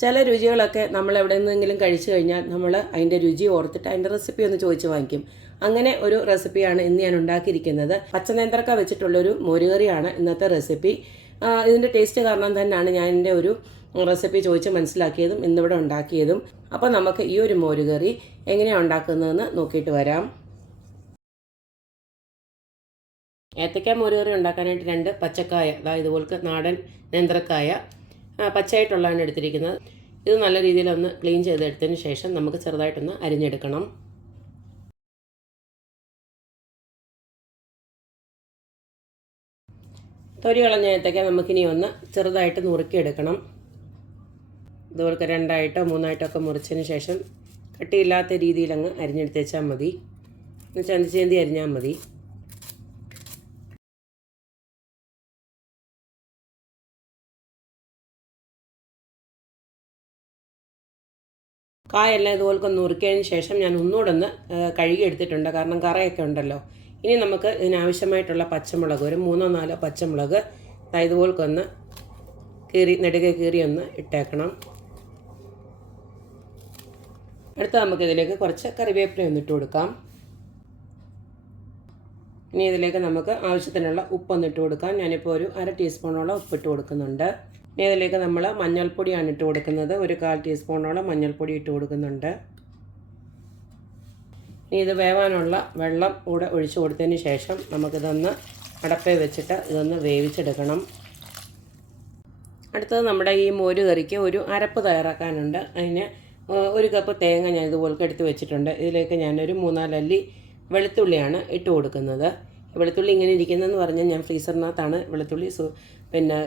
ചില രുചികളൊക്കെ നമ്മൾ എവിടെ നിന്നെങ്കിലും കഴിച്ചു കഴിഞ്ഞാൽ നമ്മൾ അതിന്റെ രുചി ഓർത്തിട്ട് അതിന്റെ റെസിപ്പി ഒന്ന് ചോദിച്ച് വാങ്ങിക്കും. അങ്ങനെ ഒരു റെസിപ്പിയാണ് ഇന്ന് ഞാൻ ഉണ്ടാക്കിയിരിക്കുന്നത്. പച്ചനേന്ത്രക്ക വെച്ചിട്ടുള്ളൊരു മോരുകറിയാണ് ഇന്നത്തെ റെസിപ്പി ഇതിന്റെ ടേസ്റ്റ് കാരണം തന്നെയാണ് ഞാൻ എന്റെ ഒരു റെസിപ്പി ചോദിച്ച് മനസ്സിലാക്കിയതും ഇന്നിവിടെ ഉണ്ടാക്കിയതും. അപ്പോൾ നമുക്ക് ഈ ഒരു മോരുകറി എങ്ങനെയാണ് ഉണ്ടാക്കുന്നതെന്ന് നോക്കിയിട്ട് വരാം. ഏത്തക്ക മോരുകറി ഉണ്ടാക്കാനായിട്ട് രണ്ട് പച്ചക്കായ അതായത് ഇതുപോലത്തെ നാടൻ നേന്ത്രക്കായ പച്ചയായിട്ടുള്ളതാണ് എടുത്തിരിക്കുന്നത്. ഇത് നല്ല രീതിയിൽ ഒന്ന് ക്ലീൻ ചെയ്തെടുത്തതിന് ശേഷം നമുക്ക് ചെറുതായിട്ടൊന്ന് അരിഞ്ഞെടുക്കണം. തൊരി കളഞ്ഞ ഏത്തക്ക നമുക്കിനി ഒന്ന് ചെറുതായിട്ട് നുറുക്കിയെടുക്കണം. ഇതുപോലെ രണ്ടായിട്ടോ മൂന്നായിട്ടോ ഒക്കെ മുറിച്ചതിന് ശേഷം കട്ടിയില്ലാത്ത രീതിയിൽ അങ്ങ് അരിഞ്ഞെടുത്തേച്ചാൽ മതി. ഒന്ന് ചന്തി ചേന്തി അരിഞ്ഞാൽ മതി. കായെല്ലാം ഇതുപോലൊക്കെ നുറുക്കിയതിന് ശേഷം ഞാൻ ഒന്നുകൂടെ ഒന്ന് കഴുകിയെടുത്തിട്ടുണ്ട്. കാരണം കറയൊക്കെ ഉണ്ടല്ലോ. ഇനി നമുക്ക് ഇതിനാവശ്യമായിട്ടുള്ള പച്ചമുളക് ഒരു മൂന്നോ നാലോ പച്ചമുളക് ഒന്ന് കീറി നെടുകെ കീറി ഒന്ന് ഇട്ടേക്കണം. അടുത്ത നമുക്ക് ഇതിലേക്ക് കുറച്ച് കറിവേപ്പില ഒന്ന് ഇട്ട് കൊടുക്കാം. ഇനി ഇതിലേക്ക് നമുക്ക് ആവശ്യത്തിനുള്ള ഉപ്പൊന്നിട്ട് കൊടുക്കാം. ഞാനിപ്പോൾ ഒരു അര ടീസ്പൂണോളം ഉപ്പിട്ട് കൊടുക്കുന്നുണ്ട്. ഇനി ഇതിലേക്ക് നമ്മൾ മഞ്ഞൾപ്പൊടിയാണ് ഇട്ട് കൊടുക്കുന്നത്. ഒരു കാൽ ടീസ്പൂണോളം മഞ്ഞൾപ്പൊടി ഇട്ട് കൊടുക്കുന്നുണ്ട്. ഇനി ഇത് വേവാനുള്ള വെള്ളം കൂടെ ഒഴിച്ചു കൊടുത്തതിന് ശേഷം നമുക്കിതൊന്ന് അടപ്പേ വെച്ചിട്ട് ഇതൊന്ന് വേവിച്ചെടുക്കണം. അടുത്തത് നമ്മുടെ ഈ മോര് കറിക്ക് ഒരു അരപ്പ് തയ്യാറാക്കാനുണ്ട്. അതിന് ഒരു കപ്പ് തേങ്ങ ഞാൻ ഇതുപോലെ എടുത്ത് വെച്ചിട്ടുണ്ട്. ഇതിലേക്ക് ഞാനൊരു മൂന്നാലല്ലി വെളുത്തുള്ളിയാണ് ഇട്ട് കൊടുക്കുന്നത്. വെളുത്തുള്ളി ഇങ്ങനെ ഇരിക്കുന്നതെന്ന് പറഞ്ഞാൽ ഞാൻ ഫ്രീസറിനകത്താണ് വെളുത്തുള്ളി പിന്നെ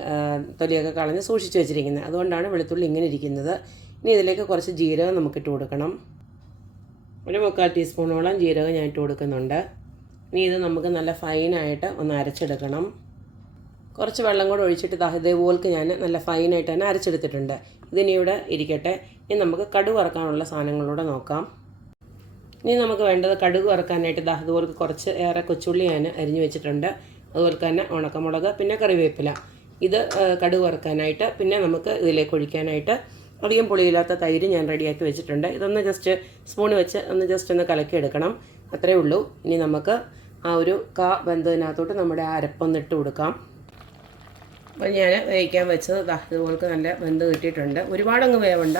തൊലിയൊക്കെ കളഞ്ഞ് സൂക്ഷിച്ച് വെച്ചിരിക്കുന്നത്. അതുകൊണ്ടാണ് വെളുത്തുള്ളി ഇങ്ങനെ ഇരിക്കുന്നത്. ഇനി ഇതിലേക്ക് കുറച്ച് ജീരകം നമുക്ക് ഇട്ട് കൊടുക്കണം. ഒരു മുക്കാൽ ടീസ്പൂണോളം ജീരകം ഞാൻ ഇട്ട് കൊടുക്കുന്നുണ്ട്. ഇനി ഇത് നമുക്ക് നല്ല ഫൈനായിട്ട് ഒന്ന് അരച്ചെടുക്കണം. കുറച്ച് വെള്ളം കൂടെ ഒഴിച്ചിട്ട് ദാ ഇതേപോലേക്ക് ഞാൻ നല്ല ഫൈനായിട്ട് തന്നെ അരച്ചെടുത്തിട്ടുണ്ട്. ഇതിനി ഇവിടെ ഇരിക്കട്ടെ. ഇനി നമുക്ക് കടുക് വറക്കാനുള്ള സാധനങ്ങളൂടെ നോക്കാം. ഇനി നമുക്ക് വേണ്ടത് കടുക് വറക്കാനായിട്ട് ദാ ഇതുപോലെ കുറച്ച് ഏറെ കൊച്ചുള്ളി ഞാൻ അരിഞ്ഞു വെച്ചിട്ടുണ്ട്. അതുപോലെ തന്നെ ഉണക്കമുളക് പിന്നെ കറിവേപ്പില. ഇത് കടുക് വറക്കാനായിട്ട് പിന്നെ നമുക്ക് ഇതിലേക്ക് ഒഴിക്കാനായിട്ട് അധികം പുളിയില്ലാത്ത തൈര് ഞാൻ റെഡിയാക്കി വെച്ചിട്ടുണ്ട്. ഇതൊന്ന് ജസ്റ്റ് സ്പൂൺ വെച്ച് ഒന്ന് ജസ്റ്റ് ഒന്ന് കലക്കി എടുക്കണം അത്രേ ഉള്ളൂ. ഇനി നമുക്ക് ആ ഒരു കാ വെന്തതിനകത്തോട്ട് നമ്മുടെ ആ അരപ്പൊന്ന് ഇട്ട് കൊടുക്കാം. അപ്പോൾ ഞാൻ വേവിക്കാൻ വെച്ചത് ഇതുപോലെ നല്ല വെന്ത് കിട്ടിയിട്ടുണ്ട്. ഒരുപാടങ്ങ് വേവണ്ട.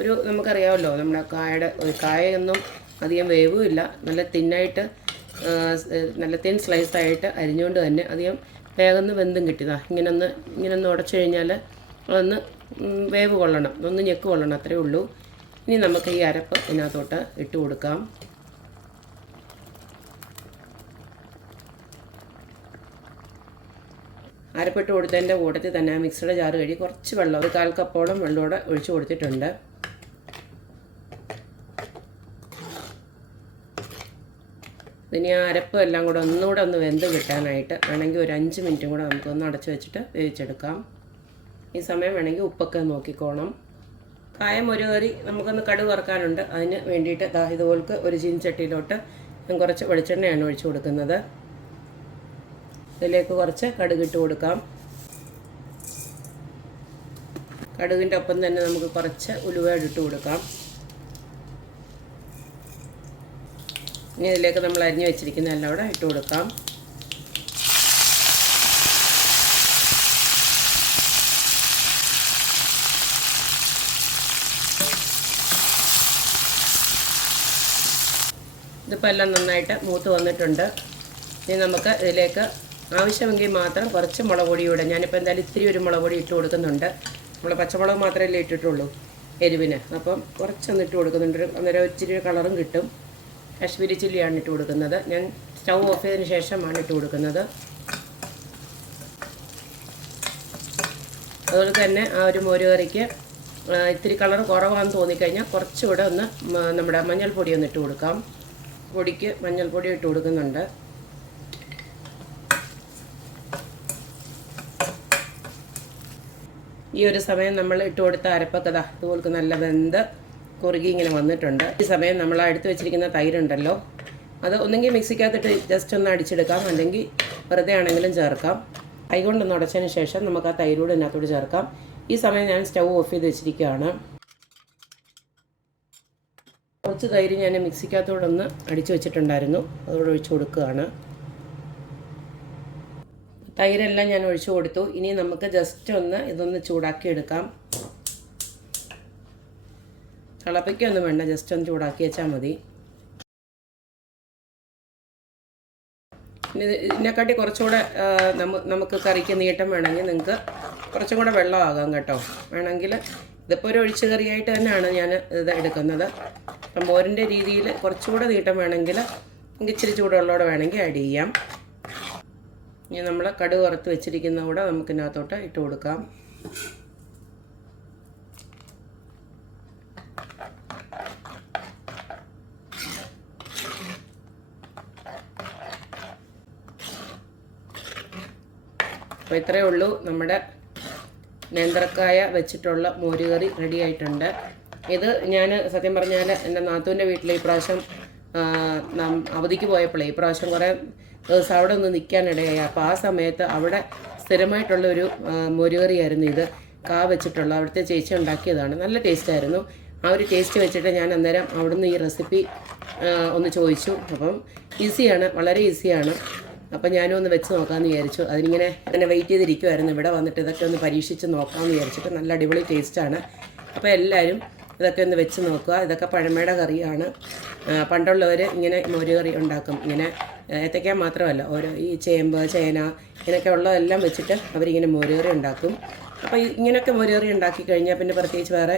ഒരു നമുക്കറിയാമല്ലോ നമ്മുടെ കായയുടെ കായയൊന്നും അധികം വേവുമില്ല. നല്ല തിന്നായിട്ട് നല്ല തിൻ സ്ലൈസ് ആയിട്ട് അരിഞ്ഞുകൊണ്ട് തന്നെ അധികം വേഗം വെന്തും കിട്ടിയതാ ഇങ്ങനെ ഒന്ന് ഇങ്ങനെ ഒന്ന് ഉടച്ചു കഴിഞ്ഞാൽ ഒന്ന് ഉം, വേവ് കൊള്ളണം. ഒന്ന് ഞെക്ക് കൊള്ളണം അത്രേ ഉള്ളൂ. ഇനി നമുക്ക് ഈ അരപ്പ് ഇതിനകത്തോട്ട് ഇട്ട് കൊടുക്കാം. അരപ്പിട്ട് കൊടുത്തതിന്റെ കൂട്ടത്തിൽ തന്നെ മിക്സിയുടെ ജാറ് കഴുകി കുറച്ച് വെള്ളം ഒരു കാൽ കപ്പോളം വെള്ളമൂടെ ഒഴിച്ചു കൊടുത്തിട്ടുണ്ട്. ഇനി ആ അരപ്പ് എല്ലാം കൂടെ ഒന്നുകൂടെ ഒന്ന് വെന്ത് കിട്ടാനായിട്ട് വേണമെങ്കിൽ ഒരു അഞ്ച് മിനിറ്റും കൂടെ നമുക്കൊന്ന് അടച്ചു വെച്ചിട്ട് വേവിച്ചെടുക്കാം. ഈ സമയം വേണമെങ്കിൽ ഉപ്പൊക്കെ നോക്കിക്കോണം. കായം ഒരു കറി നമുക്കൊന്ന് കടുക് വറക്കാനുണ്ട്. അതിന് വേണ്ടിയിട്ട് ദാ ഇതുപോലെ ഒരു ചീൻചട്ടിയിലോട്ട് ഞാൻ കുറച്ച് വെളിച്ചെണ്ണയാണ് ഒഴിച്ചു കൊടുക്കുന്നത്. ഇതിലേക്ക് കുറച്ച് കടുക് ഇട്ട് കൊടുക്കാം. കടുകിന്റെ ഒപ്പം തന്നെ നമുക്ക് കുറച്ച് ഉലുവ ഇട്ട് കൊടുക്കാം. ഇനി ഇതിലേക്ക് നമ്മൾ അരിഞ്ഞു വെച്ചിരിക്കുന്ന എല്ലാം കൂടെ ഇട്ട് കൊടുക്കാം. ഇതിപ്പോൾ എല്ലാം നന്നായിട്ട് മൂത്ത് വന്നിട്ടുണ്ട്. ഇനി നമുക്ക് ഇതിലേക്ക് ആവശ്യമെങ്കിൽ മാത്രം കുറച്ച് മുളക് പൊടി കൂടെ ഞാനിപ്പോൾ എന്തായാലും ഇത്തിരി ഒരു മുളക് പൊടി ഇട്ട് കൊടുക്കുന്നുണ്ട്. നമ്മൾ പച്ചമുളക് മാത്രമല്ലേ ഇട്ടിട്ടുള്ളൂ എരിവിന്. അപ്പം കുറച്ചൊന്ന് ഇട്ട് കൊടുക്കുന്നുണ്ട്. അന്നേരം ഇച്ചിരി കളറും കിട്ടും. കാശ്മീരി ചില്ലിയാണ് ഇട്ട് കൊടുക്കുന്നത്. ഞാൻ സ്റ്റൗ ഓഫ് ചെയ്തതിന് ശേഷമാണ് ഇട്ട് കൊടുക്കുന്നത്. അതുപോലെ തന്നെ ആ ഒരു മോരുകറിക്ക് ഇത്തിരി കളർ കുറവാണെന്ന് തോന്നിക്കഴിഞ്ഞാൽ കുറച്ചുകൂടെ ഒന്ന് നമ്മുടെ മഞ്ഞൾപ്പൊടി ഒന്ന് ഇട്ട് കൊടുക്കാം. പൊടിക്ക് മഞ്ഞൾപ്പൊടി ഇട്ട് കൊടുക്കുന്നുണ്ട്. ഈ ഒരു സമയം നമ്മൾ ഇട്ട് കൊടുത്ത അരപ്പൊക്കെ ഇതാ അതുപോലെ നല്ല വെന്ത് കുറുകി ഇങ്ങനെ വന്നിട്ടുണ്ട്. ഈ സമയം നമ്മൾ എടുത്തു വെച്ചിരിക്കുന്ന തൈരുണ്ടല്ലോ. അത് ഒന്നെങ്കിൽ മിക്സിക്കകത്തിട്ട് ജസ്റ്റ് ഒന്ന് അടിച്ചെടുക്കാം. അല്ലെങ്കിൽ വെറുതെ ആണെങ്കിലും ചേർക്കാം. കൈകൊണ്ടൊന്ന് ഉടച്ചതിന് ശേഷം നമുക്ക് ആ തൈരൂടെ ഇതിനകത്തോട് ചേർക്കാം. ഈ സമയം ഞാൻ സ്റ്റൗ ഓഫ് ചെയ്ത് വെച്ചിരിക്കുകയാണ്. കുറച്ച് തൈര് ഞാൻ മിക്സിക്കകത്തോടൊന്ന് അടിച്ചു വെച്ചിട്ടുണ്ടായിരുന്നു. അതോടെ ഒഴിച്ചു കൊടുക്കുകയാണ്. തൈരെല്ലാം ഞാൻ ഒഴിച്ചു കൊടുത്തു. ഇനി നമുക്ക് ജസ്റ്റ് ഒന്ന് ഇതൊന്ന് ചൂടാക്കി എടുക്കാം തിളപ്പിക്കൊന്നും വേണ്ട ജസ്റ്റ് ഒന്ന് ചൂടാക്കി വെച്ചാൽ മതി. ഇനി ഇത് ഇതിനെക്കാട്ടി കുറച്ചുകൂടെ നമുക്ക് കറിക്ക് നീട്ടം വേണമെങ്കിൽ നിങ്ങൾക്ക് കുറച്ചും കൂടെ വെള്ളമാകാം കേട്ടോ. വേണമെങ്കിൽ ഇതിപ്പോൾ ഒരു ഒഴിച്ചു കറിയായിട്ട് തന്നെയാണ് ഞാൻ ഇത് എടുക്കുന്നത്. അപ്പം മോരിന്റെ രീതിയിൽ കുറച്ചുകൂടെ നീട്ടം വേണമെങ്കിൽ നിങ്ങൾക്ക് ഇച്ചിരി ചൂടുള്ളൂടെ വേണമെങ്കിൽ ആഡ് ചെയ്യാം. ഇനി നമ്മൾ കടുക് വറുത്ത് വെച്ചിരിക്കുന്ന കൂടെ നമുക്ക് ഇതിനകത്തോട്ട് ഇട്ട് കൊടുക്കാം. അപ്പോൾ ഇത്രയേ ഉള്ളൂ. നമ്മുടെ നേന്ത്രക്കായ വെച്ചിട്ടുള്ള മോരുകറി റെഡി ആയിട്ടുണ്ട്. ഇത് ഞാൻ സത്യം പറഞ്ഞാൽ എന്റെ നാത്തൂന്റെ വീട്ടിൽ ഈ പ്രാവശ്യം അവധിക്ക് പോയപ്പോഴേ ഈ പ്രാവശ്യം കുറേ ദിവസം അവിടെ ഒന്ന് നിൽക്കാനിടയായി അപ്പോൾ ആ സമയത്ത് അവിടെ സ്ഥിരമായിട്ടുള്ള ഒരു ആ, മോരുകറിയായിരുന്നു ഇത്. കാ വെച്ചിട്ടുള്ള അവിടുത്തെ ചേച്ചി ഉണ്ടാക്കിയതാണ്. നല്ല ടേസ്റ്റായിരുന്നു ആ ഒരു ടേസ്റ്റ് വെച്ചിട്ട് ഞാൻ അന്നേരം അവിടുന്ന് ഈ റെസിപ്പി ഒന്ന് ചോദിച്ചു. അപ്പം ഈസിയാണ് വളരെ ഈസിയാണ് അപ്പം ഞാനും ഒന്ന് വെച്ച് നോക്കാമെന്ന് വിചാരിച്ചു. അതിനിങ്ങനെ അങ്ങനെ വെയിറ്റ് ചെയ്തിരിക്കുമായിരുന്നു ഇവിടെ വന്നിട്ട് ഇതൊക്കെ ഒന്ന് പരീക്ഷിച്ച് നോക്കാമെന്ന് വിചാരിച്ചിട്ട് നല്ല അടിപൊളി ടേസ്റ്റാണ് അപ്പോൾ എല്ലാവരും ഇതൊക്കെ ഒന്ന് വെച്ച് നോക്കുക. ഇതൊക്കെ പഴമയുടെ കറിയാണ്. പണ്ടുള്ളവർ ഇങ്ങനെ മോര് കറി ഉണ്ടാക്കും. ഇങ്ങനെ ഏത്തയ്ക്ക മാത്രമല്ല ഓരോ ഈ ചേമ്പ് ചേന ഇങ്ങനെയൊക്കെ ഉള്ളതെല്ലാം വെച്ചിട്ട് അവരിങ്ങനെ മോര് കറി ഉണ്ടാക്കും. അപ്പോൾ ഇങ്ങനെയൊക്കെ മോര് കറി ഉണ്ടാക്കി കഴിഞ്ഞാൽ പിന്നെ പ്രത്യേകിച്ച് വേറെ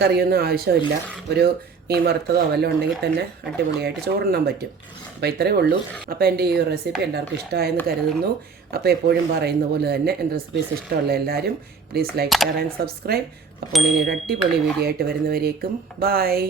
കറിയൊന്നും ആവശ്യമില്ല. ഒരു മീൻ വറുത്തതോ വല്ലതും ഉണ്ടെങ്കിൽ തന്നെ അടിപൊളിയായിട്ട് ചോറുണ്ണാൻ പറ്റും. അപ്പോൾ ഇത്രയേ ഉള്ളൂ. അപ്പോൾ എന്റെ ഈ റെസിപ്പി എല്ലാവർക്കും ഇഷ്ടമായെന്ന് കരുതുന്നു. അപ്പോൾ എപ്പോഴും പറയുന്ന പോലെ തന്നെ എന്റെ റെസിപ്പീസ് ഇഷ്ടമുള്ള എല്ലാവരും please like share and subscribe അപ്പോൾ ഇനി ഒരു അടിപൊളി വീഡിയോ ആയിട്ട് വരുന്നവരേക്കും ബായ്